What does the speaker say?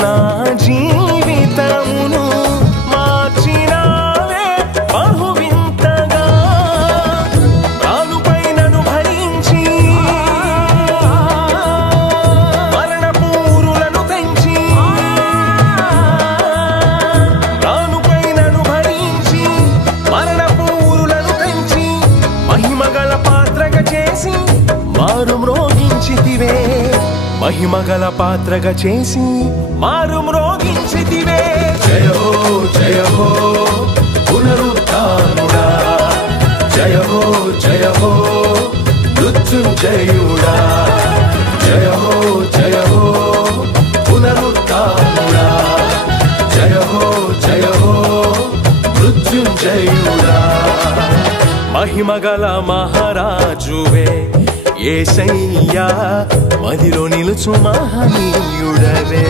నా జీవితమును మార్చినావే బహువింతగా రానుపై నన్ను భరించి మరణపూరులను తెంచి రానుపై నన్ను భరించి మరణపూరులను తెంచి మహిమగల పాత్రగా చేసి మారు మ్రోగించితివే మహిమగల పాత్రగా చేసి మారు మ్రోగించితివే జయ హో పునరుత్థానుడా జయ హో మృత్యుంజయుడా జయ హో పునరుత్థానుడా జయ హో మృత్యుంజయుడా మహిమగల మహారాజువే యేసయ్యా మదిలో నిలుచు మహనీయుడవే